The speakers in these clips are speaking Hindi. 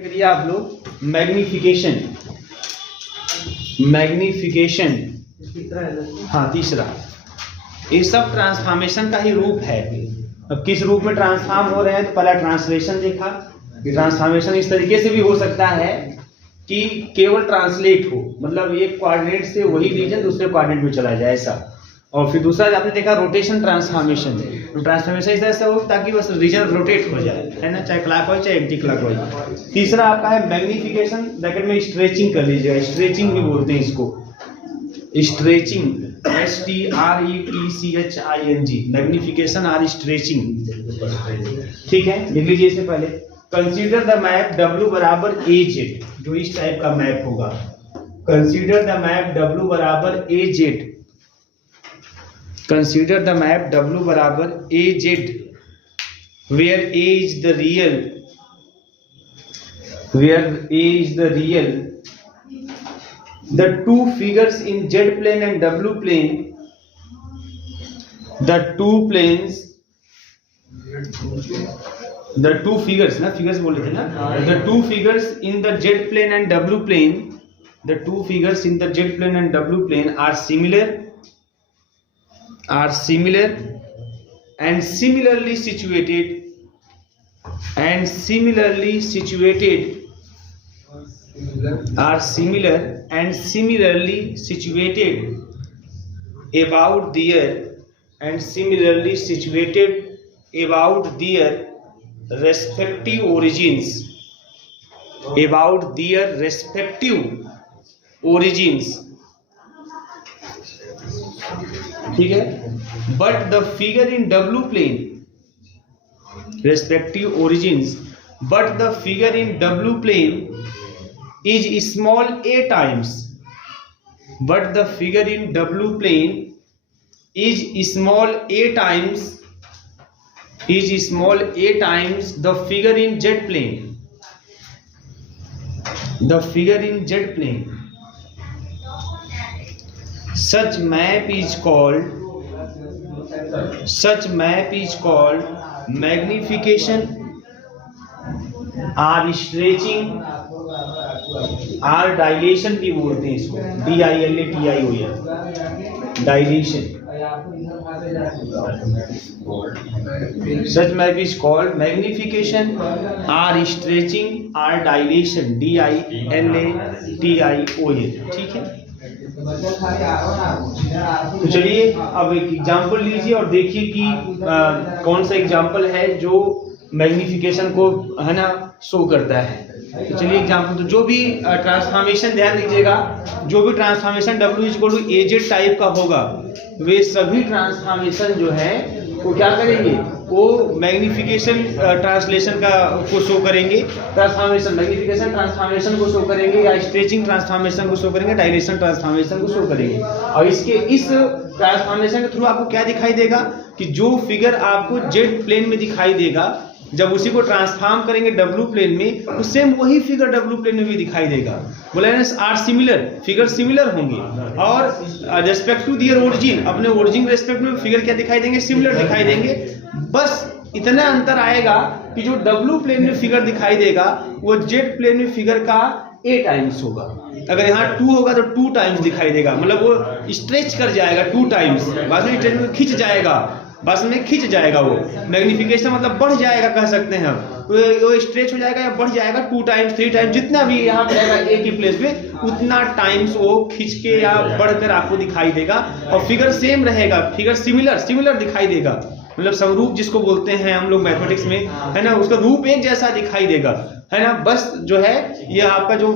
करिए आप लोग मैग्निफिकेशन। हाँ, तीसरा। ये सब ट्रांसफॉर्मेशन का ही रूप है। अब किस रूप में ट्रांसफॉर्म हो रहे हैं, तो पहला ट्रांसलेशन देखा कि ट्रांसफॉर्मेशन इस तरीके से भी हो सकता है कि केवल ट्रांसलेट हो, मतलब एक कोऑर्डिनेट से वही रीजन दूसरे कोऑर्डिनेट में चला जाए, ऐसा। और फिर दूसरा आपने देखा रोटेशन ट्रांसफॉर्मेशन। तो ट्रांसफॉर्मेशन इस तरह से हो ताकि बस रीजन रोटेट हो जाए, है ना, चाहे क्लॉकवाइज चाहे एंटी क्लॉकवाइज। तीसरा आपका है मैग्निफिकेशन, ब्रैकेट में स्ट्रेचिंग कर लीजिएगा, स्ट्रेचिंग भी बोलते हैं इसको, स्ट्रेचिंग, STRETCHING, मैग्निफिकेशन और स्ट्रेचिंग। ठीक है, लिख लीजिए इससे पहले। कंसीडर द मैप W बराबर AZ, जो इस टाइप का मैप होगा। कंसीडर द मैप W बराबर AZ, consider the map W बराबर AZ, where A is the real, where A is the real, the two figures in Z plane and W plane, the two planes, the two figures ना, figures बोले थे ना, the two figures in the Z plane and W plane, the two figures in the Z plane and W plane are similar and similarly situated and similarly situated are similar and similarly situated about their and similarly situated about their respective origins, about their respective origins. ठीक है, but the figure in W plane, respective origins, but the figure in W plane is small a times, but the figure in W plane is small a times, is small a times the figure in Z plane, the figure in Z plane. Such map is called magnification or stretching or dilation भी बोलते हैं इसको, DILATION, dilation. Such map is called magnification or stretching or dilation, DILATION. ठीक है, तो चलिए अब एक एग्जाम्पल लीजिए और देखिए कि कौन सा एग्जाम्पल है जो मैग्निफिकेशन को, है ना, शो करता है। तो चलिए एग्जाम्पल, तो जो भी ट्रांसफॉर्मेशन, ध्यान दीजिएगा, जो भी ट्रांसफॉर्मेशन W=AZ टाइप का होगा, वे सभी ट्रांसफॉर्मेशन जो है वो क्या करेंगे, वो मैग्निफिकेशन ट्रांसलेशन का को शो करेंगे, ट्रांसफॉर्मेशन मैग्निफिकेशन ट्रांसफॉर्मेशन को शो करेंगे, या स्ट्रेचिंग ट्रांसफॉर्मेशन को शो करेंगे, डायलेशन ट्रांसफॉर्मेशन को शो करेंगे। और इसके इस ट्रांसफॉर्मेशन के थ्रू आपको क्या दिखाई देगा कि जो फिगर आपको जेड प्लेन में दिखाई देगा, जब उसी को ट्रांसफॉर्म करेंगे W प्लेन में, तो सेम वही फिगर W प्लेन में भी दिखाई देगा। बोला आर सिमिलर, फिगर सिमिलर होंगे, और रेस्पेक्ट टू दियर ओरिजिन, अपने ओरिजिन रेस्पेक्ट में फिगर क्या दिखाई देंगे, सिमिलर दिखाई देंगे। बस इतना अंतर आएगा कि जो W प्लेन में फिगर दिखाई देगा वो Z प्लेन में फिगर का A टाइम्स होगा। अगर यहाँ 2 होगा तो 2 टाइम्स दिखाई देगा, मतलब वो स्ट्रेच कर जाएगा 2 टाइम्स, बाद में स्ट्रेच में खींच जाएगा, बस में खींच जाएगा। वो मैग्निफिकेशन मतलब बढ़ जाएगा, कह सकते हैं हम, वो स्ट्रेच हो जाएगा या बढ़ जाएगा 2 टाइम्स 3 टाइम्स, जितना भी यहाँ पे रहेगा ए की प्लेस पे, उतना टाइम्स वो खींच के या बढ़कर आपको दिखाई देगा। और फिगर सेम रहेगा, फिगर सिमिलर दिखाई देगा, मतलब समरूप जिसको बोलते हैं हम लोग मैथमेटिक्स में, है ना, उसका रूप एक जैसा दिखाई देगा, है ना। बस जो है ये आपका जो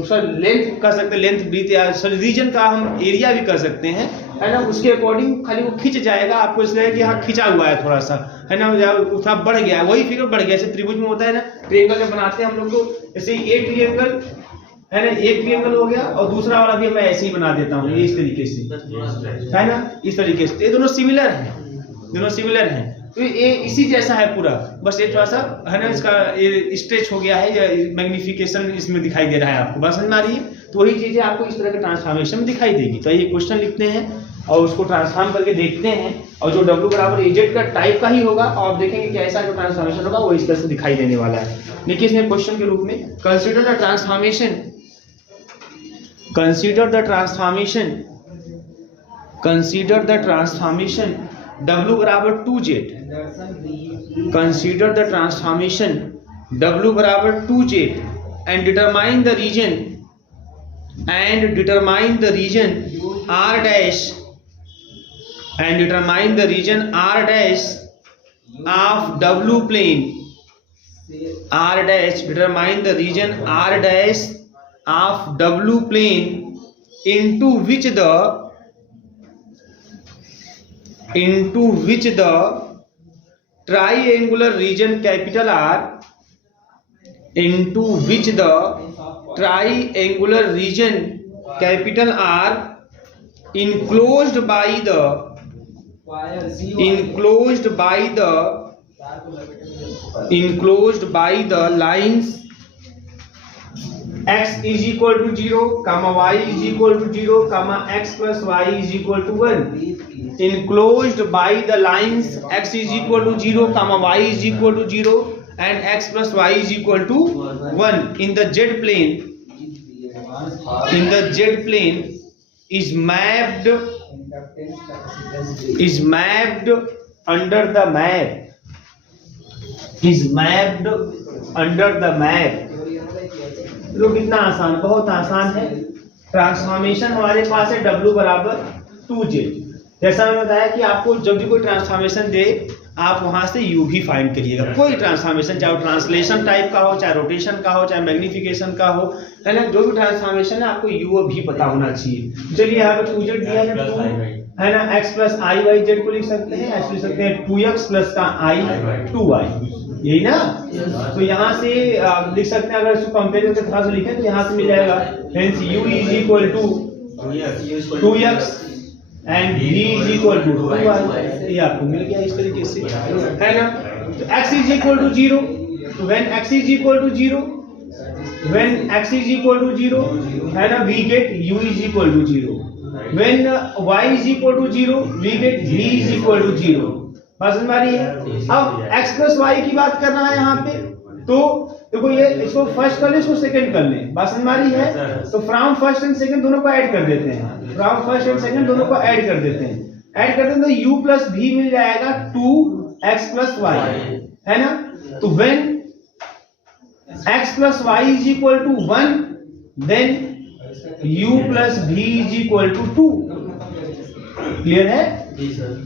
उसका लेंथ कर सकते हैं, लेंथ ब्रीथ या रीजन का हम एरिया भी कर सकते हैं, है ना, उसके अकॉर्डिंग खाली वो खिंच जाएगा। आपको इसलिए कि यहाँ खिंचा हुआ है थोड़ा सा, है ना, थोड़ा बढ़ गया है, वही फिगर बढ़ गया। जैसे त्रिभुज में होता है ना, ट्रायंगल जब बनाते हैं हम लोग, तो जैसे एक ट्रायंगल है ना, एक ट्रायंगल हो गया और दूसरा वाला भी मैं ऐसे ही बना देता हूँ, ये इस तरीके से, है ना, इस तरीके से। ये दोनों सिमिलर हैं, तो ये इसी जैसा है पूरा, बस ये थोड़ा सा, है ना, इसका ये स्ट्रेच हो गया है, या मैग्निफिकेशन इसमें दिखाई दे रहा है। आपको बात समझ में आ रही है? तो वही चीजें आपको इस तरह के ट्रांसफॉर्मेशन में दिखाई देगी। तो ये क्वेश्चन लिखते हैं। और उसको ट्रांसफॉर्म करके देखते हैं, और जो W बराबर AZ का टाइप का ही होगा, और आप देखेंगे कि ऐसा जो ट्रांसफॉर्मेशन होगा वो इस तरह से दिखाई देने वाला है। देखिए इसमें क्वेश्चन के रूप में कंसीडर द ट्रांसफॉर्मेशन W बराबर 2Z, consider the transformation W बराबर 2Z and determine the region R dash of W plane into which the triangular region capital R enclosed by the lines x is equal to 0, y is equal to 0, x plus y is equal to 1. Enclosed by the lines x is equal to 0, y is equal to 0 and x plus y is equal to 1 in the z plane is mapped under the map. लोग कितना आसान, बहुत आसान है। ट्रांसफॉर्मेशन हमारे पास है W बराबर 2Z। जैसा मैंने बताया कि आपको जब भी कोई ट्रांसफॉर्मेशन दे, आप वहां से U भी फाइंड करिएगा। कोई ट्रांसफॉर्मेशन, चाहे ट्रांसलेशन टाइप का हो, चाहे रोटेशन का हो, चाहे मैग्निफिकेशन का हो, है ना, जो भी ट्रांसफॉर्मेशन है आपको U भी पता होना चाहिए। चलिए यहाँ पे 2Z दिया है, 2 है ना, x plus i y z को लिख सकते हैं, ऐसे लिख सकते हैं 2x प्लस का i 2y, यही ना। तो यहाँ से लिख सकते हैं, अगर इसको कंपेयर करके थोड़ा सा लिखें तो यहाँ से मिल जाएगा hence u is equal to 2x and v is equal to 2y। ये आपको मिल गया इस तरीके से, है ना। तो x is equal to 0, तो when x is equal to 0, है ना, we get u is equal to 0। when y is equal to 0, we get v is equal to 0। बात समझ आ रही है। अब x प्लस y की बात करना है यहाँ पे, तो देखो ये इसको फर्स्ट कर ले, इसको सेकंड कर ले, बात समझ आ रही है। तो फ्रॉम फर्स्ट एंड सेकंड दोनों को ऐड कर देते हैं, ऐड करते हैं तो u प्लस v मिल जाएगा 2x प्लस y, है ना। तो when x plus y is equal to 1, then u plus v is equal to 2। Clear है।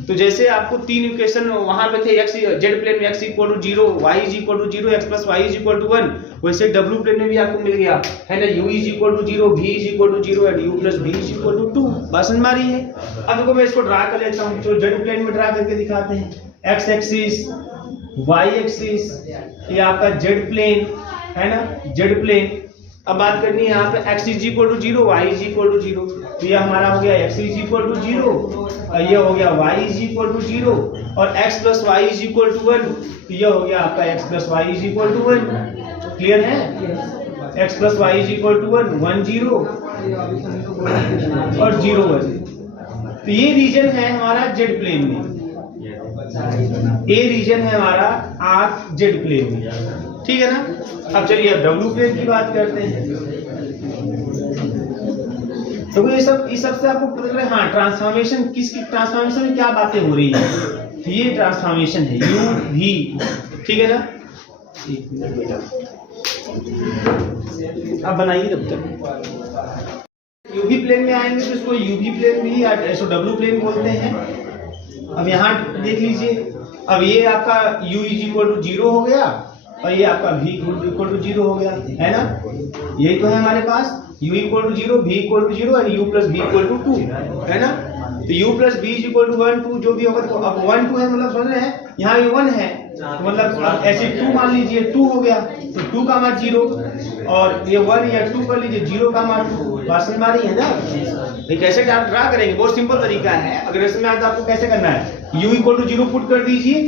तो जैसे आपको 3 इक्वेशन वहां पे थे, x z प्लेन में x equal to 0, y is equal to 0, x plus y is equal to 1, वैसे w प्लेन में भी आपको मिल गया, है ना, u is equal to 0, v is equal to 0 and u plus v is equal to 2। बात समझ में आ रही है। अब देखो मैं इसको ड्रा कर लेता हूं, जो z प्लेन में ड्रा करके दिखाते हैं। x एक्सिस, y एक्सिस, ये आपका z प्लेन, है ना, z प्लेन। अब बात करनी है यहाँ पे x is equal to 0, y is equal to 0, तो ये हमारा हो गया x इज इक्वल टू 0 और ये हो गया y इज इक्वल टू 0 और x plus y is equal to 1, तो ये हो गया आपका x plus y is equal to 1। Clear है। x plus y is equal to 1, 1 0 और 0 1। तो ये रीजन है हमारा z प्लेन में, ये रीजन है हमारा z प्लेन में, ठीक है ना। अब चलिए अब W प्लेन की बात करते हैं। तो ये सब से आपको पता चला, हाँ, ट्रांसफॉर्मेशन ट्रांसफॉर्मेशन में क्या बातें हो रही है। ये ट्रांसफॉर्मेशन है U V, ठीक है ना। अब बनाइए तब तक। यूवी प्लेन में आएंगे तो इसको यूवी प्लेन भी इसको W प्लेन बोलते हैं। अब यहाँ देख लीजिए, अब ये आपका U इज इक्वल टू 0 हो गया और ये आपका V इक्वल टू 0 हो गया, है ना। यही तो है हमारे पास, U equal to 0, V equal to 0 और U plus V equal to 2, है ना। तो U plus V equal to 1 2 जो भी होगा, तो अब 1 2 है, मतलब समझ रहे हैं, यहाँ भी 1 है, तो मतलब ऐसे 2 मान लीजिए, 2 हो गया, तो 2 का मान 0 और ये 1 या 2 कर लीजिए, 0 का मान 2। बात समझ में आ रही है ना। ये कैसे आप ड्रा करेंगे, बहुत सिंपल तरीका है। अगर इसमें आए तो आपको कैसे करना है, U इक्वल टू 0 पुट कर दीजिए,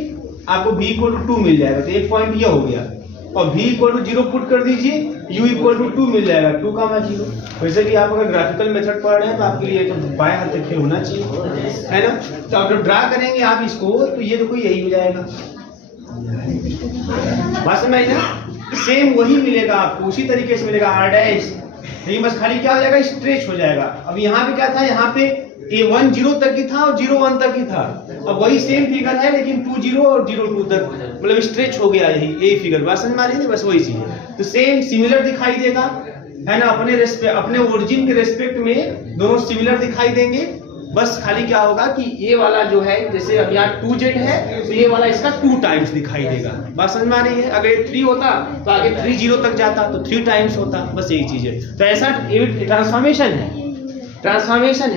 आपको V इक्वल टू 2 मिल जाएगा। तो एक पॉइंट ये हो गया, और v इक्वल टू 0 पुट कर दीजिए, u इक्वल टू 2 मिल जाएगा, 2,0। वैसे भी आप अगर ग्राफिकल मेथड पढ़ रहे हैं तो आपके लिए तो बाएं हाथ तक होना चाहिए, है ना। तो आप जब ड्रा करेंगे आप इसको तो ये देखो यही हो जाएगा, बात समझ में आई ना। सेम वही मिलेगा आपको, उसी तरीके से मिलेगा r डैश, लेकिन बस खाली क्या हो जाएगा, स्ट्रेच हो जाएगा। अब यहाँ पे क्या था, यहाँ पे a1 0 तक ही था और 0 1 तक ही था। अब वही सेम फिगर है लेकिन 2 0 और 0 2 तक, मतलब स्ट्रेच हो गया, यही फिगर, बात समझ में आ रही है, बस वही चीज है। तो सेम सिमिलर दिखाई देगा, है ना, अपने ओरिजिन के रेस्पेक्ट में दोनों सिमिलर दिखाई देंगे। बस खाली क्या होगा कि ये वाला जो है, जैसे अब यहाँ 2z है तो ये वाला इसका 2 टाइम्स दिखाई देगा, बात समझ में आ रही है। अगर ये 3 होता तो आगे 3 0 तक जाता तो 3 टाइम्स होता, बस यही चीज है। तो ऐसा ट्रांसफॉर्मेशन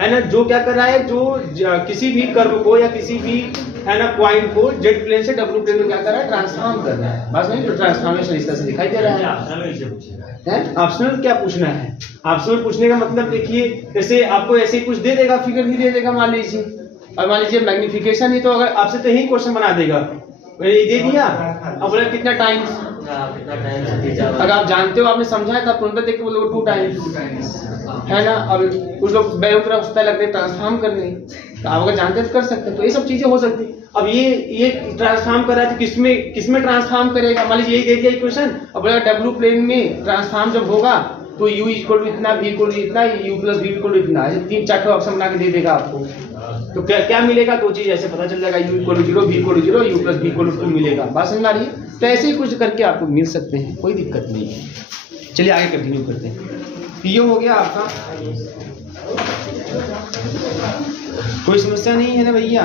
है ना, जो क्या कर रहा है, जो किसी भी कर्व को या किसी भी, है ना, पॉइंट को जेड प्लेन से डब्ल्यू प्लेन में क्या कर रहा है, ट्रांसफॉर्म कर रहा है, बस नहीं। तो ट्रांसफॉर्मेशन इस तरह से दिखाई दे रहा है। ऑप्शनल क्या पूछना है, ऑप्शनल पूछने का मतलब देखिए, जैसे आपको ऐसे कुछ दे देगा, फिगर ही दे देगा मान लीजिए, और मान लीजिए मैग्निफिकेशन ही, तो अगर आपसे तो यही क्वेश्चन बना देगा, ये दे दिया, अब बोले कितना टाइम्स, अगर आप जानते हो, आपने समझा है, तब तुरंत देख के बोलोगे 2 टाइम्स, है ना। अब कुछ लोग बेवकूफ होता है, लगते हैं ट्रांसफॉर्म करने, तो आप अगर जानते हैं तो कर सकते हैं। तो ये सब चीजें हो सकती। अब ये ट्रांसफॉर्म कर रहा है तो किसमें ट्रांसफॉर्म करेगा, मान लीजिए यही दे दिया इक्वेशन, अब बोला डब्ल्यू प्लेन में ट्रांसफॉर्म जब होगा तो u इक्वल टू इतना, v इक्वल टू इतना, u plus v equal to इतना, ऐसे 3-4 ऑप्शन बना के दे देगा आपको। तो क्या मिलेगा, तो चीज ऐसे पता चल जाएगा, u equal to 0, v equal to 0, u plus v equal to 2 मिलेगा, बात समझ आ रही है। तो ऐसे ही कुछ करके आपको मिल सकते हैं, कोई दिक्कत नहीं है। चलिए आगे कंटिन्यू करते हैं। ये हो गया आपका, कोई समस्या नहीं है ना भैया।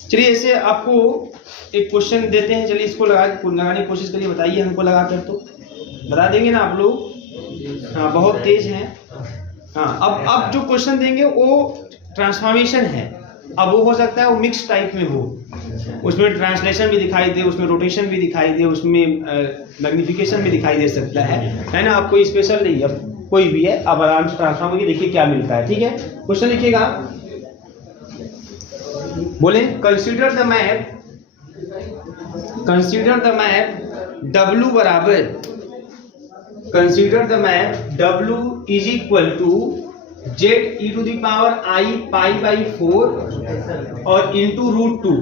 चलिए ऐसे आपको एक क्वेश्चन देते हैं, चलिए इसको लगाने की कोशिश करिए, बताइए हमको लगा कर, तो बता देंगे ना आप लोग। हाँ, बहुत तेज हैं। हाँ, अब जो क्वेश्चन देंगे वो ट्रांसफॉर्मेशन है। अब वो हो सकता है वो मिक्स टाइप में हो, उसमें ट्रांसलेशन भी दिखाई दे, उसमें रोटेशन भी दिखाई दे, उसमें मैग्निफिकेशन भी दिखाई दे सकता है ना। अब कोई स्पेशल नहीं, अब कोई भी है, अब आराम से ट्रांसफॉर्म होगी, देखिए क्या मिलता है, ठीक है। क्वेश्चन लिखिएगा, बोले कंसीडर द मैप W बराबर, consider the map W is equal to z e to the power I pi by 4 और इंटू √2,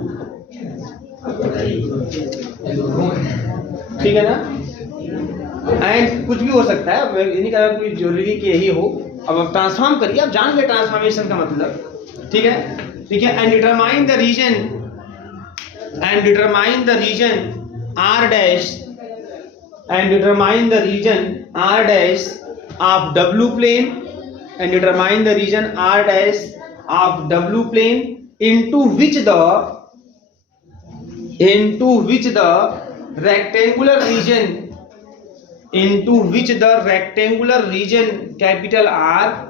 ठीक है ना। एंड कुछ भी हो सकता है, मैं ये नहीं कह रहा कोई जरूरी कि यही हो। अब ट्रांसफॉर्म करिए, आप जान गए ट्रांसफॉर्मेशन का मतलब, ठीक है, ठीक है। And determine the region R dash, and determine the region R dash of W plane, and determine the region R dash of W plane into which the rectangular region capital R,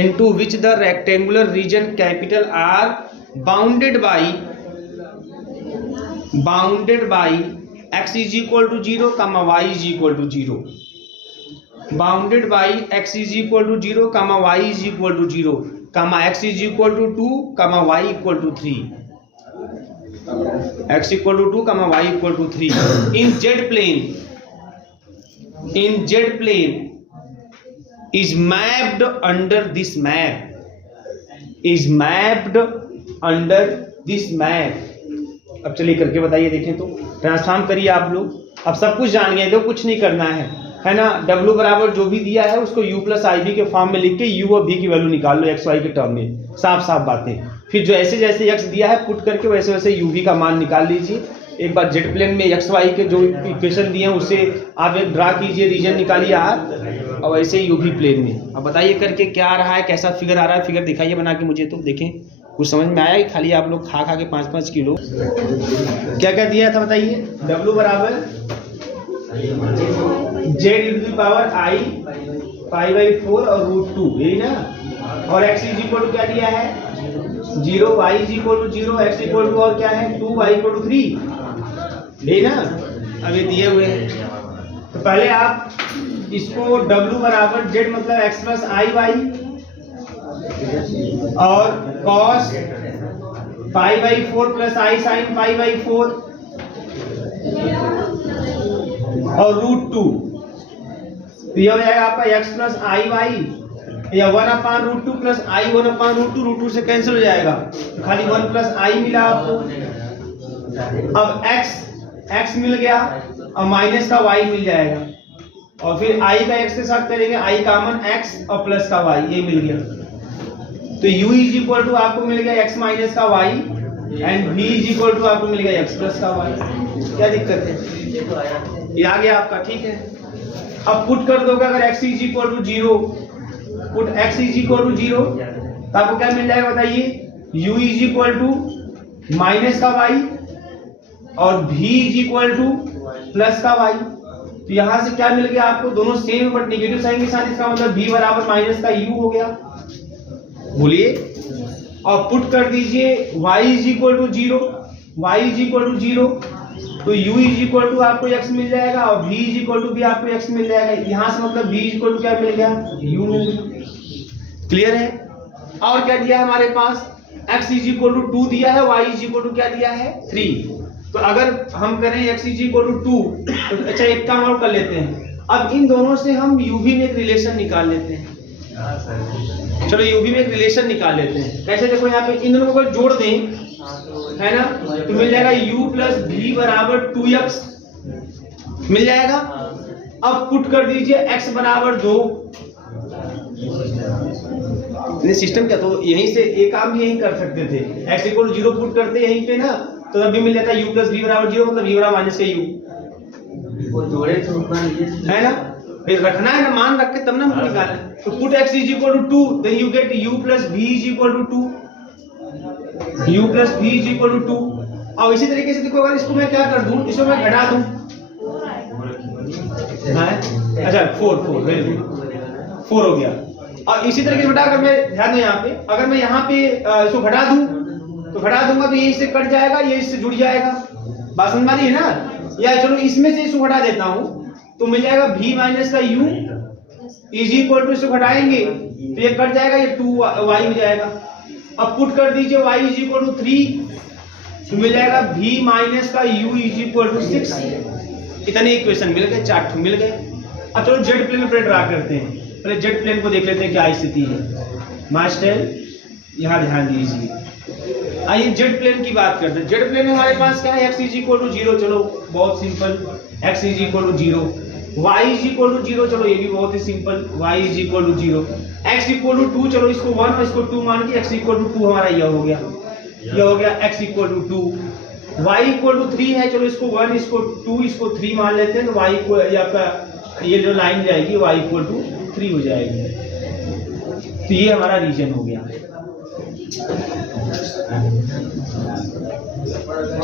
into which the rectangular region capital R bounded by x is equal to 0, y is equal to 0, bounded by x is equal to 0, y is equal to 0, x is equal to 2, y equal to 3, x equal to 2, y equal to 3 in z plane is mapped under this map, अब चलिए करके बताइए, देखें तो ट्रांसफॉर्म करिए आप लोग। अब सब कुछ जान गए, तो कुछ नहीं करना है ना। W बराबर जो भी दिया है उसको u प्लस आई बी के फॉर्म में लिख के u और v की वैल्यू निकाल लो x y के टर्म में, साफ बातें। फिर जो ऐसे जैसे x दिया है पुट करके वैसे वैसे u v का मान निकाल लीजिए। एक बार जेड प्लेन में x y के जो इक्वेशन दिए हैं उससे आप एक ड्रा कीजिए, रीजन निकालिए r, और ऐसे u v प्लेन में। अब बताइए करके क्या आ रहा है, कैसा फिगर आ रहा है, फिगर दिखाइए बना के मुझे, तो देखें कुछ समझ में आया कि खाली आप लोग खा के 5-5 किलो। क्या क्या दिया था बताइए। W बराबर z e to the power I pi by 4 और √2, यही ना। और x इज इक्वल टू क्या दिया है 0, y is equal to 0, x equal to और क्या है 2, y इक्वल टू 3, यही ना। अब ये दिए हुए हैं, तो पहले आप इसको W बराबर z मतलब x प्लस आई वाई और cos pi by 4 plus I sine pi by 4 और √2, तो यह हो जाएगा आपका x प्लस आई वाई, या 1/√2 प्लस आई 1/√2, √2 से कैंसिल हो जाएगा, तो खाली 1 प्लस आई मिला आपको। अब x मिल गया और माइनस का y मिल जाएगा, और फिर i का x के साथ करेंगे, i कॉमन x और प्लस का y, ये मिल गया। तो u इज इक्वल टू आपको मिल गया x माइनस का y and v is equal to आपको मिल गया x प्लस का y। क्या दिक्कत है? ये आ गया आपका, ठीक है। अब पुट कर दोगे अगर x is equal to 0, put x is equal to 0, तो आपको क्या मिल जाएगा बताइए? u is equal to minus का y और v is equal to plus का y। तो यहां से क्या मिल गया आपको? दोनों सेम बट नेगेटिव साइन के साथ, इसका मतलब v बराबर माइनस का u हो गया। बोलिए, और पुट कर दीजिए y is equal to 0, y is equal to 0, तो u इज इक्वल टू आपको x मिल जाएगा और v इज इक्वल टू भी आपको x मिल जाएगा। यहां से मतलब v इज इक्वल टू क्या मिल गया? u मिल गया। क्लियर है? और क्या दिया है हमारे पास? x इज इक्वल टू 2 दिया है, y इज इक्वल टू क्या दिया है? 3। तो अगर हम करें x इज इक्वल टू 2, तो अच्छा एक काम और कर लेते हैं, अब इन दोनों से हम u v में एक रिलेशन निकाल लेते हैं। चलो u v में एक रिलेशन निकाल लेते हैं। कैसे? देखो यहाँ पे इन दोनों को जोड़ दें, है ना, तो मिल जाएगा u प्लस v बराबर 2x मिल जाएगा। अब पुट कर दीजिए x बराबर 2। सिस्टम क्या, तो यहीं से एक काम भी यहीं कर सकते थे, x इक्वल 0 पुट करते यहीं पे ना, तो तब भी मिल जाता है u प्लस v बराबर 0, मतलब v बराबर माइनस का u, जोड़े तो है ना, फिर रखना है ना, मान रख के तब ना हम निकालें। तो put x is equal to 2, then you get u plus v is equal to 2, u plus v is equal to 2। और इसी तरीके से देखो, अगर इसको मैं क्या कर दूं, इसको मैं घटा दूं, अच्छा 4 वेरी गुड, 4 हो गया। और इसी तरीके से बेटा अगर मैं ध्यान दो यहाँ पे, अगर मैं यहाँ पे इसको घटा दूं, तो घटा दूंगा तो ये इससे कट जाएगा, ये इससे जुड़ जाएगा, बात समझ में आ रही है ना? या चलो इसमें से इसको घटा देता हूं, तो मिल जाएगा v माइनस का u इज इक्वल टू, इसको घटाएंगे तो ये कट जाएगा, ये 2y हो जाएगा। अब पुट कर दीजिए y इज इक्वल टू 3, तो मिल जाएगा v माइनस का u इज इक्वल टू 6। इतने इक्वेशन मिल गए, 4 मिल गए। अब चलो जेड प्लेन में ड्रा करते हैं, पहले जेड प्लेन को देख लेते हैं क्या स्थिति है। मास्टर यहाँ ध्यान दीजिए, आइए जेड प्लेन की बात करते हैं। जेड प्लेन में हमारे पास क्या है? x इज इक्वल टू 0, चलो बहुत simple, x is equal to 0, y is equal to 0, चलो ये भी बहुत ही simple, y is equal to 0, x equal to 2, चलो इसको 1 और इसको 2 मान के x इक्वल टू 2 हमारा यह हो गया, यह हो गया x equal to 2। y equal to 3 है, चलो इसको 1 इसको 2 इसको 3 मान लेते हैं, तो y इक्वल, ये आपका ये जो लाइन जाएगी y इक्वल टू 3 हो जाएगी। तो ये हमारा रीजन हो गया,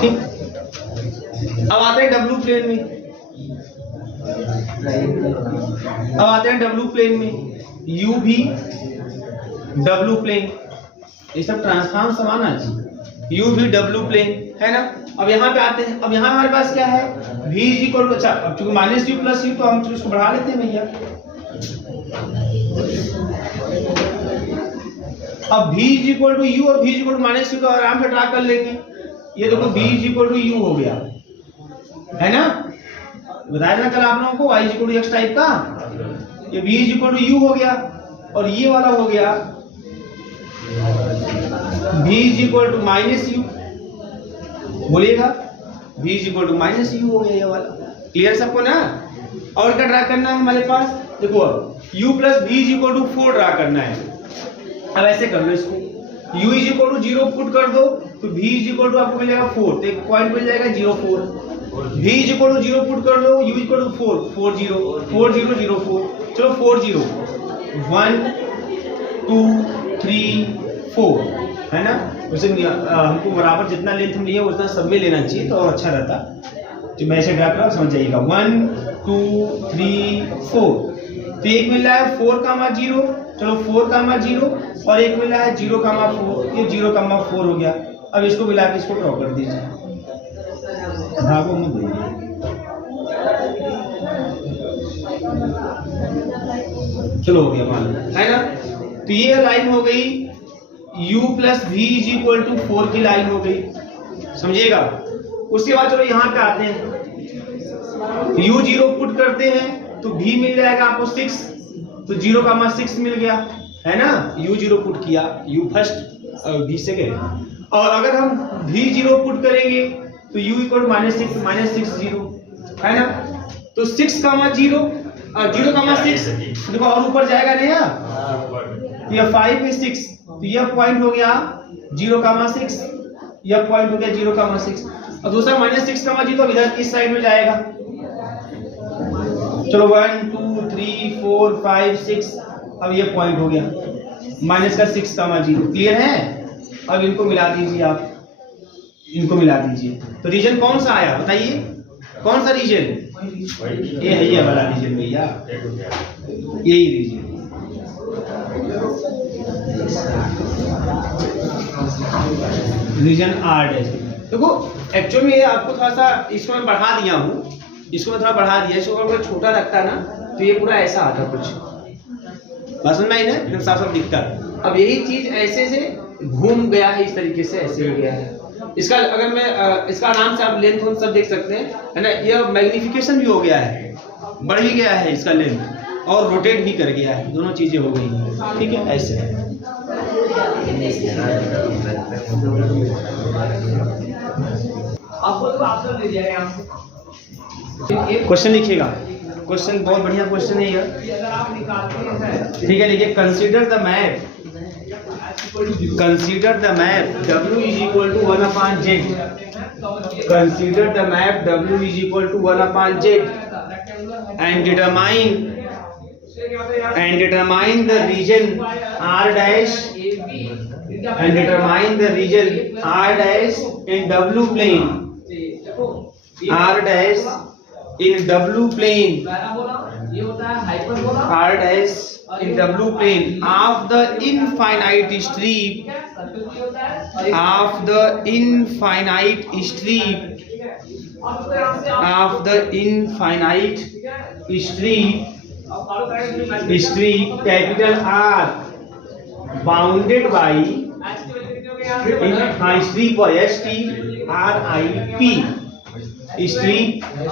ठीक। अब आते हैं डब्ल्यू प्लेन में, डब्ल्यू प्लेन में u भी डब्ल्यू प्लेन, ये सब ट्रांसफॉर्म समान चाहिए, u भी डब्ल्यू प्लेन है ना। अब यहाँ पे आते हैं, अब यहाँ हमारे पास क्या है? v इज इक्वल टू, अच्छा अब चूंकि माइनस u प्लस u, तो हम इसको बढ़ा लेते हैं भैया। अब v is equal to u और v is equal to minus u, तो आराम से ड्रा कर लेंगे। ये देखो v is equal to u हो गया, है ना, बताया था कल आप लोगों को y is equal to x type का, ये v is equal to u हो गया, और ये वाला हो गया v is equal to minus u, बोलिएगा v is equal to minus u हो गया ये वाला। क्लियर सबको ना? और क्या ड्रा करना है हमारे पास? देखो अब u plus v is equal to 4 draw करना है। अब ऐसे कर लो इसको, u is equal to 0 put कर दो, तो v इज इक्वल टू आपको मिल जाएगा 4, तो एक पॉइंट मिल जाएगा 0 4, v is equal to 0 put कर दो, u इज इक्वल टू 4 4 0 4 0 0 4, चलो 4 0 1 2 3 4, है ना। वैसे हमको बराबर जितना लेंथ हम लिए उतना सब में लेना चाहिए, तो और अच्छा रहता। तो मैं ऐसे ड्रा कर रहा हूं, समझ जाइएगा 1 2 3 4, तो एक मिल रहा है 4 कामा 0, चलो 4 कामा 0, और एक मिल रहा है 0 कामा 4, ये 0 कामा 4 हो गया। अब इसको मिला के इसको ड्रॉ कर दीजिए, भागो मत भूलिए, चलो हो गया मान, है ना। तो ये लाइन हो गई u plus v is equal to 4 की लाइन हो गई, समझिएगा। उसके बाद चलो यहाँ पे आते हैं, u0 पुट करते हैं तो v मिल जाएगा आपको 6, तो 0,6 मिल गया है ना। u0 पुट किया, u फर्स्ट और v सेकेंड। और अगर हम v0 पुट करेंगे तो u इक्वल -6 0 है ना। तो 6, 0 0,6 देखो और ऊपर जाएगा नहीं यार, तो यह 5 में 6, तो यह पॉइंट हो गया 0,6, यह पॉइंट हो गया 0,6 और दूसरा -6, तो इधर इस साइड में जाएगा। चलो 1 2 3 4 5 6, अब ये पॉइंट हो गया -6,0। क्लियर है। अब इनको मिला दीजिए, आप इनको मिला दीजिए, तो रीजन कौन सा आया बताइए, कौन सा रीजन? ये है ये वाला रीजन भैया, यही रीजन। Region R dash. देखो एक्चुअली में आपको थोड़ा सा इसको मैं बढ़ा दिया हूँ, इसको मैं थोड़ा बढ़ा दिया, इसको अगर छोटा रखता ना तो ये पूरा ऐसा आता कुछ, बस समझ में आई ना, एकदम साफ साफ दिखता। अब यही चीज ऐसे से घूम गया है, इस तरीके से ऐसे हो गया है। इसका अगर मैं इसका आराम से आप लेंथ सब देख सकते हैं है ना, यह मैग्निफिकेशन भी हो गया है, बढ़ भी गया है इसका लेंथ और रोटेट भी कर गया है, दोनों चीजें हो गई। ठीक है ऐसे क्वेश्चन लिखिएगा। क्वेश्चन बहुत बढ़िया क्वेश्चन है यह, ठीक है। लिखिए consider the map, consider the map W is equal to 1/z, consider the map W is equal to 1/z and determine the region R dash and determine the region R dash in W plane, R dash in W plane, R dash in W plane of the infinite strip, of the infinite strip, of the infinite strip capital R bounded by strip or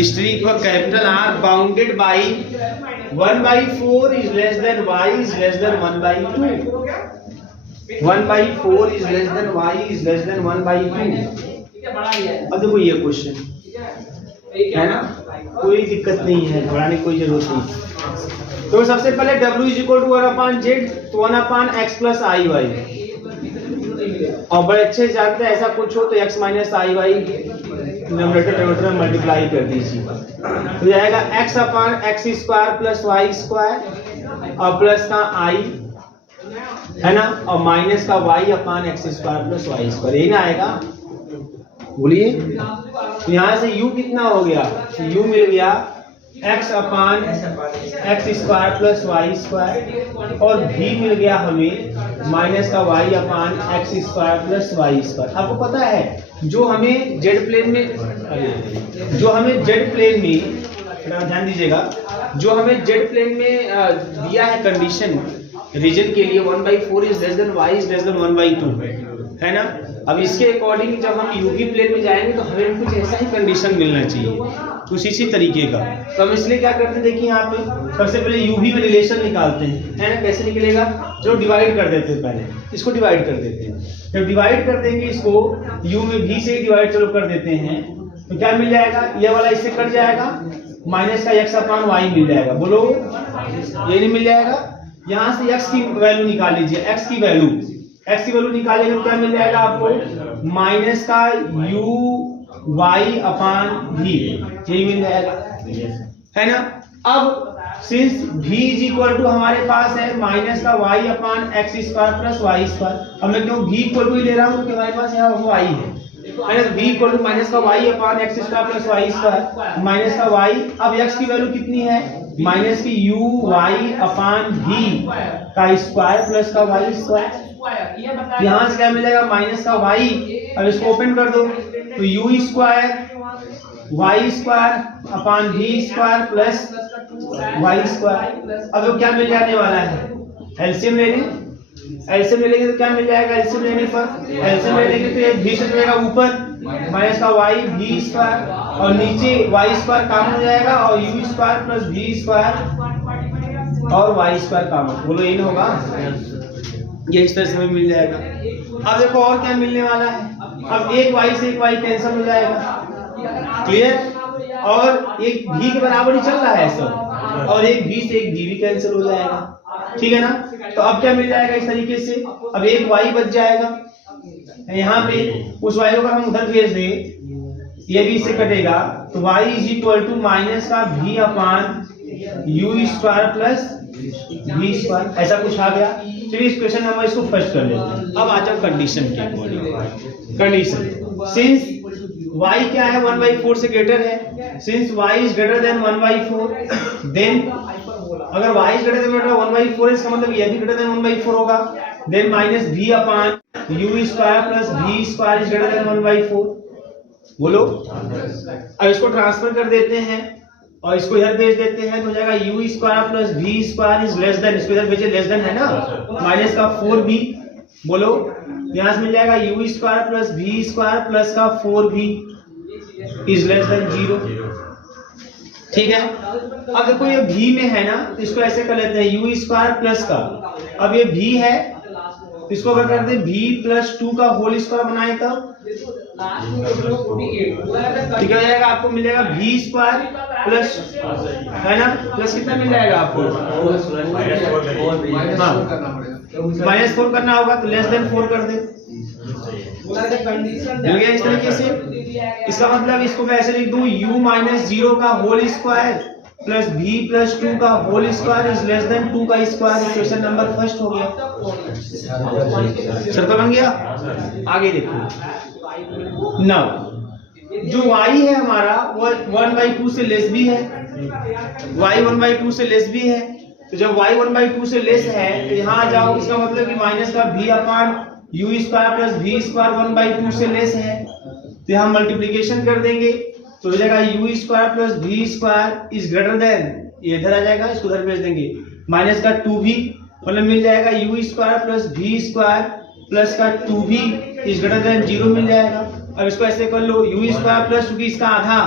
strip or capital R bounded by 1/4 is less than y is less than 1/2, 1/4 is less than y is less than 1/2। अब देखो ये क्वेश्चन है ना, कोई दिक्कत नहीं है, घबराने की कोई जरूरत नहीं। तो सबसे पहले W is equal to 1/z, तो 1/x plus iy, और बड़े अच्छे से जानते हैं ऐसा कुछ हो तो x minus iy numerator denominator multiply कर दीजिए, तो जाएगा x/x² प्लस y स्क्वायर और प्लस का i है ना, और माइनस का y/x² प्लस y स्क्वायर, यही ना आएगा, बोलिए। तो यहाँ से u कितना हो गया, u मिल गया x/x² प्लस y स्क्वायर और v मिल गया हमें माइनस का y/x² प्लस y स्क्वायर। आपको पता है जो हमें जेड प्लेन में ध्यान दीजिएगा, जो हमें जेड प्लेन में दिया है कंडीशन रीजन के लिए 1/4 is less then y is less then 1/2 है ना। अब इसके अकॉर्डिंग जब हम यूवी प्लेन में जाएंगे तो हमें कुछ ऐसा ही कंडीशन मिलना चाहिए, कुछ इसी तरीके का। तो हम इसलिए क्या करते हैं, देखिए यहाँ पे सबसे पहले यूवी में रिलेशन निकालते हैं, है ना। कैसे निकलेगा, जो डिवाइड कर देते हैं, पहले इसको डिवाइड कर देते हैं। जब डिवाइड कर देंगे इसको u में v से डिवाइड चलो कर देते हैं, तो क्या मिल जाएगा, ये वाला इससे कट जाएगा, माइनस का x/y मिल जाएगा। बोलो ये नहीं मिल जाएगा। यहाँ से x की वैल्यू निकाल लीजिए, x की वैल्यू निकालेंगे तो क्या मिल जाएगा आपको, माइनस का uy/v, यही मिल जाएगा, है ना। अब since v is equal to हमारे पास है माइनस का y/x² प्लस y स्क्वायर, अब मैं क्यों v इक्वल टू ही ले रहा हूँ क्योंकि हमारे पास यहाँ y है, v इक्वल टू माइनस का y/x² plus y square minus का y। अब x की वैल्यू कितनी है, माइनस की uy/v का स्क्वायर प्लस का y स्क्वायर। यहाँ से क्या मिलेगा, माइनस का y, अब इसको ओपन कर दो तो u square y square v square plus y square. अब क्या मिल जाने वाला है, एलसीएम लेंगे तो क्या मिल जाएगा, एलसीएम लेने पर तो ये v से जाएगा ऊपर, माइनस का y v स्क्वायर और नीचे वाई स्क्वायर कॉमन हो जाएगा और u square plus v square और वाई स्क्वायर कॉमन, बोलो इन होगा, ये इस तरह से हमें मिल जाएगा। अब देखो और क्या मिलने वाला है, अब एक वाई से एक वाई कैंसिल हो जाएगा, क्लियर, और एक भी के बराबर ही चल रहा है सब, और एक भी से एक भी कैंसिल हो जाएगा, ठीक है ना। तो अब क्या मिल जाएगा इस तरीके से, अब एक वाई बच जाएगा यहाँ पे, उस वाई को हम उधर भेज दें, ये भी इससे कटेगा, तो y is equal to minus का v upon u square plus v square, ऐसा कुछ आ गया। चलिए इस क्वेश्चन हम इसको फर्स्ट कर लेते हैं। अब आ जाओ कंडीशन के अकॉर्डिंग, कंडीशन सिंस y क्या है 1/4 से ग्रेटर है, since y is greater than 1/4, then अगर y इज ग्रेटर देन 1/4 इसका मतलब ये भी ग्रेटर देन 1/4 होगा, then minus v upon u square plus v square is greater than 1/4, बोलो। अब इसको ट्रांसफर कर देते हैं और इसको इधर भेज देते हैं, तो हो जाएगा u square plus v square is less than, इसको इधर भेजे लेस देन है ना, माइनस का 4v, बोलो, यहां से मिल जाएगा u square plus v square plus का 4v इज लेस देन 0, ठीक है। अब देखो ये v में है ना, तो इसको ऐसे कर लेते हैं यू स्क्वायर प्लस का, अब ये v है, इसको अगर करते हैं v प्लस 2 का होल स्क्वायर बनाए तब ठीक हो जाएगा, आपको मिलेगा v स्क्वायर प्लस, है ना, प्लस कितना मिल जाएगा आपको, माइनस 4 करना होगा, तो लेस देन 4 कर दे, मिल गया इस तरीके से। इसका मतलब इसको मैं ऐसे लिख दूं, u माइनस 0 का whole square plus v plus 2 का whole square is less than 2 का स्क्वायर, इक्वेशन नंबर फर्स्ट हो गया, सर्कल बन गया। आगे देखो, नाउ जो y है हमारा वो 1/2 से लेस भी है, y 1/2 से लेस भी है, तो जब y 1/2 से लेस है तो यहाँ आ जाओ, इसका मतलब कि माइनस का v upon u square plus v square 1/2 से लेस है, तो यहाँ मल्टीप्लिकेशन कर देंगे, तो हो जाएगा u square plus v square is greater then, ये इधर आ जाएगा, इसको इधर भेज देंगे, माइनस का 2v, मतलब मिल जाएगा u square plus v square plus का 2v इज ग्रेटर देन 0 मिल जाएगा। अब इसको ऐसे कर लो, यू स्क्वायर प्लस, क्योंकि इसका आधा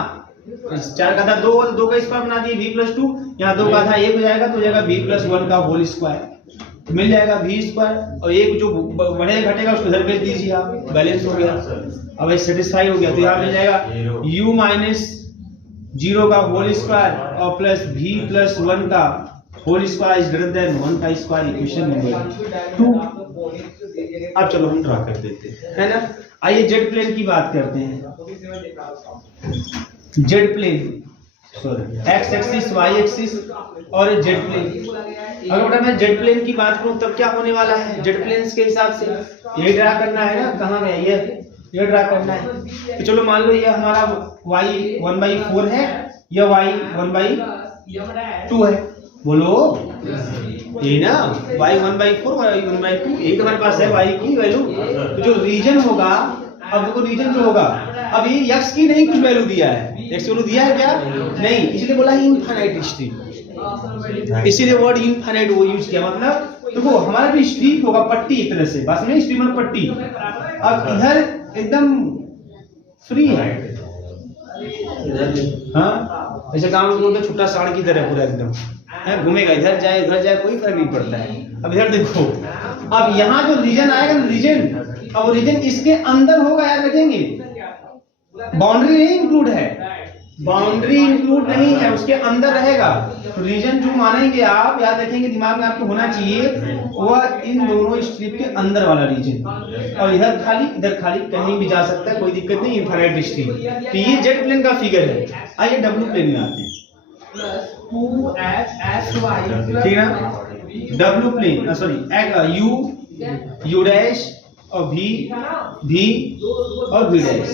4 का आधा 2, 2 का स्क्वायर बना दिए v प्लस 2, यहाँ 2 का आधा 1 हो जाएगा, तो हो जाएगा v प्लस 1 का होल स्क्वायर, तो मिल जाएगा v स्क्वायर, और एक जो बढ़ेगा घटेगा उसको इधर भेज दीजिए आप, बैलेंस हो गया, अब ये सेटिस्फाई हो गया, तो यहाँ मिल जाएगा u माइनस 0 का होल स्क्वायर और प्लस v प्लस 1 का whole square is greater than 1 का स्क्वायर, इक्वेशन नंबर 2। अब चलो हम ड्रा कर देते हैं, है ना। आइए जेड प्लेन की बात करते हैं, z plane, sorry x axis, y axis और जेड प्लेन। अगर बेटा मैं जेड प्लेन की बात करूं तब क्या होने वाला है, जेड प्लेन के हिसाब से ये ड्रा करना है ना, कहाँ गया ये ड्रा करना है, तो चलो मान लो ये हमारा y 1/4 है, या y 1/2 है, बोलो ये ना, y 1/4 y 1/2, एक हमारे पास है y की वैल्यू, तो जो रीजन होगा, अब देखो रीजन जो होगा, अब ये x की नहीं कुछ वैल्यू दिया है, x वैल्यू दिया है क्या, नहीं, इसलिए बोला है इनफाइनाइट स्ट्रिप, इसीलिए वर्ड इनफाइनाइट वो यूज किया, मतलब देखो हमारा भी स्ट्रिप होगा पट्टी एक तरह से, बस में स्ट्रीमर पट्टी, अब इधर एकदम फ्री है, हाँ ऐसे काम बोलते छोटा साड़ की तरह पूरा एकदम है, घूमेगा इधर जाए उधर जाए कोई फर्क नहीं पड़ता है। अब इधर देखो, अब यहाँ जो रीजन आएगा ना, रीजन, अब रीजन इसके अंदर होगा, याद रखेंगे, बाउंड्री नहीं इंक्लूड है, बाउंड्री इंक्लूड नहीं है, उसके अंदर रहेगा, तो रीजन जो मानेंगे आप, याद रखेंगे, दिमाग में आपको होना चाहिए वह इन दोनों स्ट्रिप के अंदर वाला रीजन, और इधर खाली कहीं भी जा सकता है, कोई दिक्कत नहीं, इनफाइनाइट स्ट्रिप। तो ये जेड प्लेन का फिगर है। आइए डब्ल्यू प्लेन में आते हैं, ठीक है ना, डब्ल्यू प्लेन, सॉरी यू डैश और भी और भी डैश,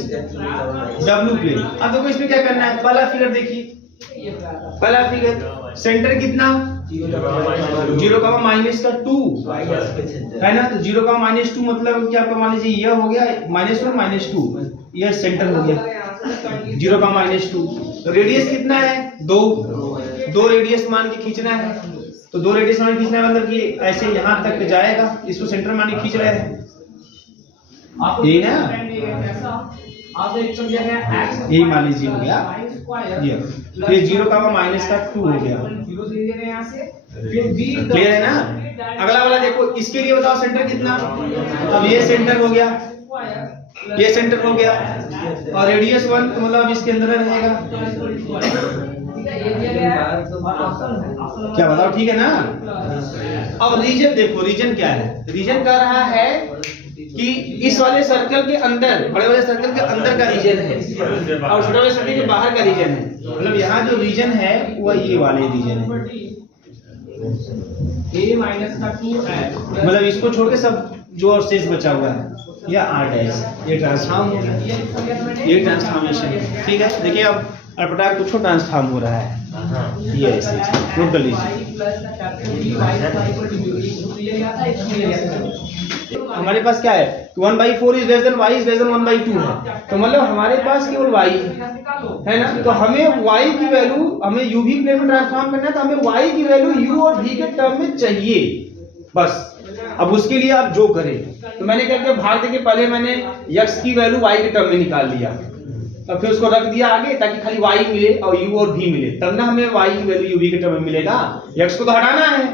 डब्ल्यू प्लेन। अब देखो इसमें क्या करना है, पहला फिगर देखिए, पहला फिगर सेंटर कितना 0 का माइनस का 2 है ना, तो 0 का माइनस 2 मतलब क्या, आपका मान लीजिए यह हो गया -1 -2, यह सेंटर हो गया 0 का -2, तो रेडियस कितना है 2 रेडियस मान के खींचना है, तो 2 रेडियस मान के खींचना है, मतलब कि ऐसे यहां तक जाएगा, इसको सेंटर मान के खींच रहे हैं, ये ना। यही मान लीजिए हो गया ये 0 का माइनस का 2 हो गया। क्लियर है ना? अगला वाला देखो, इसके लिए बताओ सेंटर कितना। अब ये सेंटर हो गया, ये सेंटर हो गया और रेडियस 1 तो मतलब इसके अंदर रहेगा। क्या बताओ, ठीक है ना? अब रीजन देखो, रीजन क्या है? रीजन कह रहा है कि इस वाले सर्कल के अंदर, बड़े वाले सर्कल के अंदर का रीजन है और छोटे वाले सर्कल के बाहर का रीजन है। मतलब यहाँ जो रीजन है वो ये वाले रीजन है। मतलब इसको छोड़ के सब जो और शेष बचा हुआ है या R डैश, ये ट्रांसफॉर्म हो गया, ये ट्रांसफॉर्मेशन है। ठीक है, देखिए अब अल्पटा कुछ ट्रांसफॉर्म हो रहा है, ये ऐसे नोट कर लीजिए। हमारे पास क्या है, 1/4 is less then y is less then 1/2 है, तो मतलब हमारे पास केवल y है ना। तो हमें y की वैल्यू, हमें u v प्लेन में ट्रांसफॉर्म करना है, तो हमें y की वैल्यू u और v के टर्म में चाहिए बस। अब उसके लिए आप जो करें, तो मैंने क्या किया, भाग देके पहले मैंने x की वैल्यू y के टर्म में निकाल लिया, तो फिर उसको रख दिया आगे ताकि खाली y मिले और u और v मिले, तब ना हमें y की वैल्यू u v के टर्म में मिलेगा। x को तो हटाना है,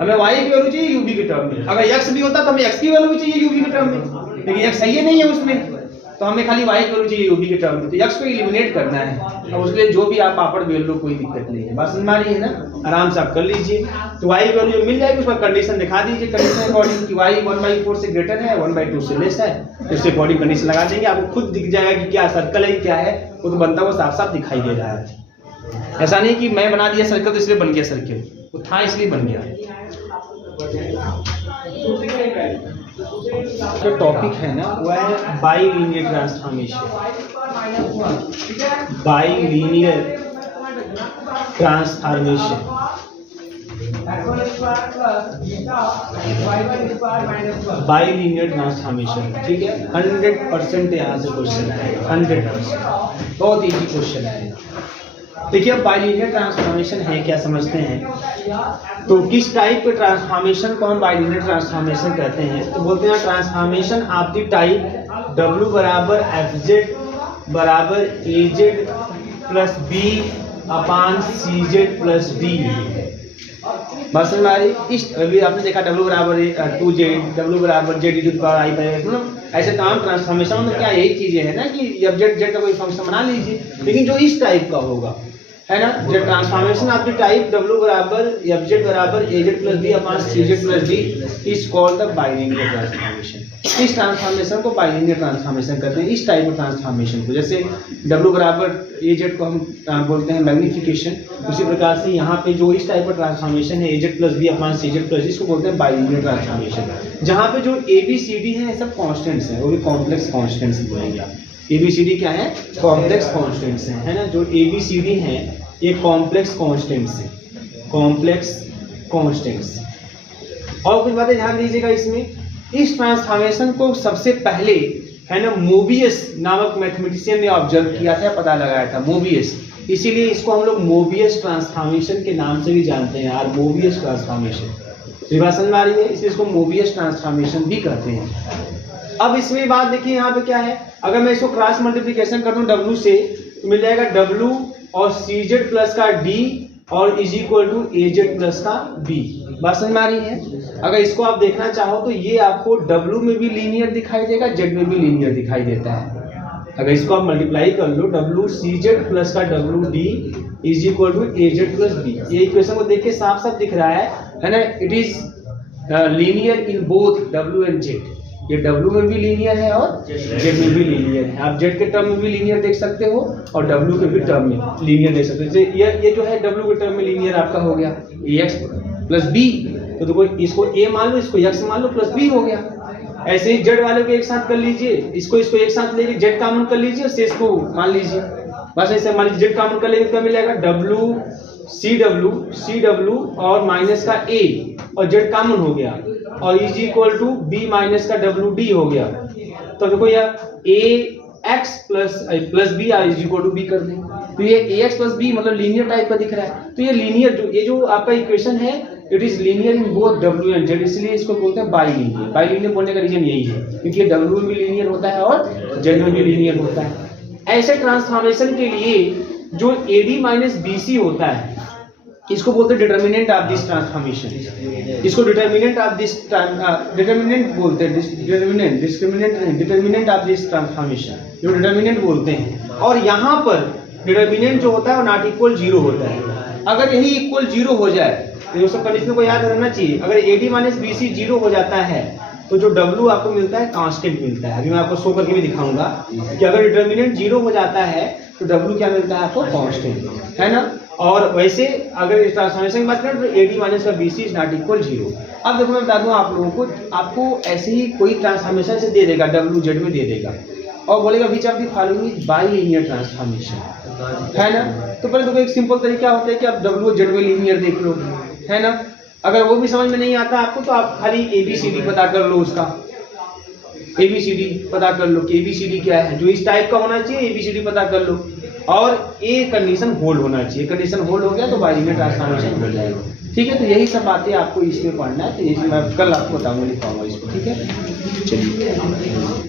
हमें y की वैल्यू चाहिए u v के टर्म में। अगर x भी होता तो हमें x की वैल्यू भी चाहिए u v के टर्म में, लेकिन x है ही नहीं है उसमें, तो हमें खाली y की वैल्यू चाहिए u v के टर्म में। तो x को एलिमिनेट करना है, अब उसके लिए जो भी आप पापड़ बेल लो कोई दिक्कत नहीं है। बात समझ में आ रही है ना? आराम से आप कर लीजिए। तो y की वैल्यू मिल जाएगी, उसका कंडीशन दिखा दीजिए, कंडीशन अकॉर्डिंग कि y 1/4 से ग्रेटर है, 1/2 से लेस है, उससे अकॉर्डिंग कंडीशन लगा देंगे। आपको खुद दिख जाएगा कि क्या सर्कल है क्या है, वो तो बनता हुआ साफ साफ दिखाई दे रहा है। ऐसा नहीं कि मैं बना दिया सर्कल तो इसलिए बन गया सर्कल, वो था इसलिए बन गया। जो टॉपिक है ना वो है bilinear transformation. Bilinear transformation, bilinear transformation, ठीक है। 100% यहाँ से क्वेश्चन आएगा, 100%, बहुत इजी क्वेश्चन आएगा। देखिए अब बाइलिनियर ट्रांसफॉर्मेशन है क्या समझते हैं। तो किस टाइप के ट्रांसफॉर्मेशन को हम बाइलिनियर ट्रांसफॉर्मेशन कहते हैं, तो बोलते हैं transformation of the type W बराबर FZ बराबर AZ प्लस B अपान CZ प्लस D। बस समझ में आ रही? इस अभी आपने देखा W बराबर 2Z, W बराबर Z e to the power I, मतलब ऐसे तमाम ट्रांसफॉर्मेशन में क्या यही चीजें है ना कि FZ Z का कोई फंक्शन बना लीजिए, लेकिन जो इस टाइप का होगा है ना, जो transformation of the type W बराबर FZ बराबर AZ plus B upon CZ plus D is called the bilinear transformation. इस ट्रांसफॉर्मेशन को बाइलिनियर ट्रांसफॉर्मेशन कहते हैं, इस टाइप ऑफ ट्रांसफॉर्मेशन को। जैसे W बराबर AZ को हम बोलते हैं मैग्निफिकेशन, उसी प्रकार से यहाँ पे जो इस टाइप का ट्रांसफॉर्मेशन है AZ plus B upon CZ plus D, इसको बोलते हैं बाइलिनियर ट्रांसफॉर्मेशन। जहाँ पे जो ABCD है सब कॉन्स्टेंट्स हैं, वो भी कॉम्प्लेक्स कॉन्स्टेंट्स बोलेंगे आप। ABCD क्या है? कॉम्प्लेक्स कॉन्स्टेंट्स हैं, है ना। जो ABCD हैं ये कॉम्प्लेक्स कॉन्स्टेंट्स हैं, कॉम्प्लेक्स कॉन्स्टेंट्स। और कुछ बातें ध्यान दीजिएगा इसमें। इस ट्रांसफॉर्मेशन को सबसे पहले है ना मोबियस नामक मैथमेटिशियन ने ऑब्जर्व किया था, पता लगाया था, मोबियस। इसीलिए इसको हम लोग मोबियस ट्रांसफॉर्मेशन के नाम से भी जानते हैं यार, मोबियस ट्रांसफॉर्मेशन। समझ में आ रही है? इसलिए इसको मोबियस ट्रांसफॉर्मेशन भी कहते हैं। अब इसमें बात देखिए, यहाँ पे क्या है, अगर मैं इसको क्रॉस मल्टीप्लिकेशन कर दूं W से तो मिल जाएगा W और CZ प्लस का D और is equal to AZ plus का B। बात समझ में आ रही है? अगर इसको आप देखना चाहो तो ये आपको W में भी लीनियर दिखाई देगा, Z में भी लीनियर दिखाई देता है। अगर इसको आप मल्टीप्लाई कर लो, W CZ प्लस का WD is equal to AZ plus B, ये इक्वेशन को देख के साफ साफ दिख रहा है ना। It is linear in both W and Z। ये W में भी लीनियर है और Z में भी लीनियर है। आप Z के टर्म में भी लीनियर देख सकते हो और W के भी टर्म में लीनियर देख सकते हो। ये जो है W के टर्म में लीनियर आपका हो गया AX प्लस B, तो देखो इसको A मान लो, इसको X मान लो, प्लस B हो गया। ऐसे ही Z वाले को एक साथ कर लीजिए, इसको एक साथ लेके Z कॉमन कर लीजिए और शेष को मान लीजिए। बस ऐसे मान लीजिए Z कॉमन कर लेंगे तो क्या मिलेगा, CW और माइनस का A और Z कॉमन हो गया और is equal to B minus का WD हो गया। तो देखो यार AX plus B is equal to B कर दें, तो ये AX प्लस B मतलब लीनियर टाइप का दिख रहा है। तो ये लीनियर ये जो आपका इक्वेशन है it is linear in both W and Z, इसलिए इसको बोलते हैं बाईलीनियर। बाईलीनियर बोलने का रीजन यही है क्योंकि डब्ल्यू में भी लीनियर होता है और जेड में भी लीनियर होता है। ऐसे ट्रांसफॉर्मेशन के लिए जो AD माइनस BC होता है इसको बोलते हैं डिटर्मिनेंट ऑफ दिस ट्रांसफॉर्मेशन। इसको डिटर्मिनेंट ऑफ दिस डिटर्मिनेंट बोलते हैं, डिटर्मिनेंट ऑफ दिस ट्रांसफॉर्मेशन जो डिटर्मिनेंट बोलते हैं। और यहाँ पर डिटर्मिनेंट जो होता है वो नॉट इक्वल 0 होता है। अगर यही इक्वल 0 हो जाए तो सब कंडीशन को याद रखना चाहिए। अगर AD माइनस BC 0 हो जाता है तो जो W आपको मिलता है कांस्टेंट मिलता है। अभी मैं आपको शो करके भी दिखाऊंगा कि अगर डिटर्मिनेंट 0 हो जाता है तो W क्या मिलता है आपको, कांस्टेंट, है ना। और वैसे अगर इस ट्रांसफॉर्मेशन की बात करें तो AD माइनस का BC इज नॉट इक्वल 0। अब देखो मैं बता दूं आप लोगों को, आपको ऐसे ही कोई ट्रांसफॉर्मेशन से दे देगा, W Z में दे देगा और बोलेगा which of the following is bilinear transformation, है ना। तो पहले देखो एक सिंपल तरीका होता है कि आप W Z में लीनियर देख लो, है ना। अगर वो भी समझ में नहीं आता आपको तो आप खाली ABCD पता कर लो, उसका ABCD पता कर लो कि ABCD क्या है, जो इस टाइप का होना चाहिए ABCD पता कर लो। और ए कंडीशन होल्ड होना चाहिए, कंडीशन होल्ड हो गया तो बाईलीनियर ट्रांसफॉर्मेशन हो जाएगा, ठीक है। तो यही सब बातें आपको इसमें पढ़ना है, तो ये मैं कल आपको बताऊंगा, लिखवाऊंगा इसको, ठीक है। चलिए।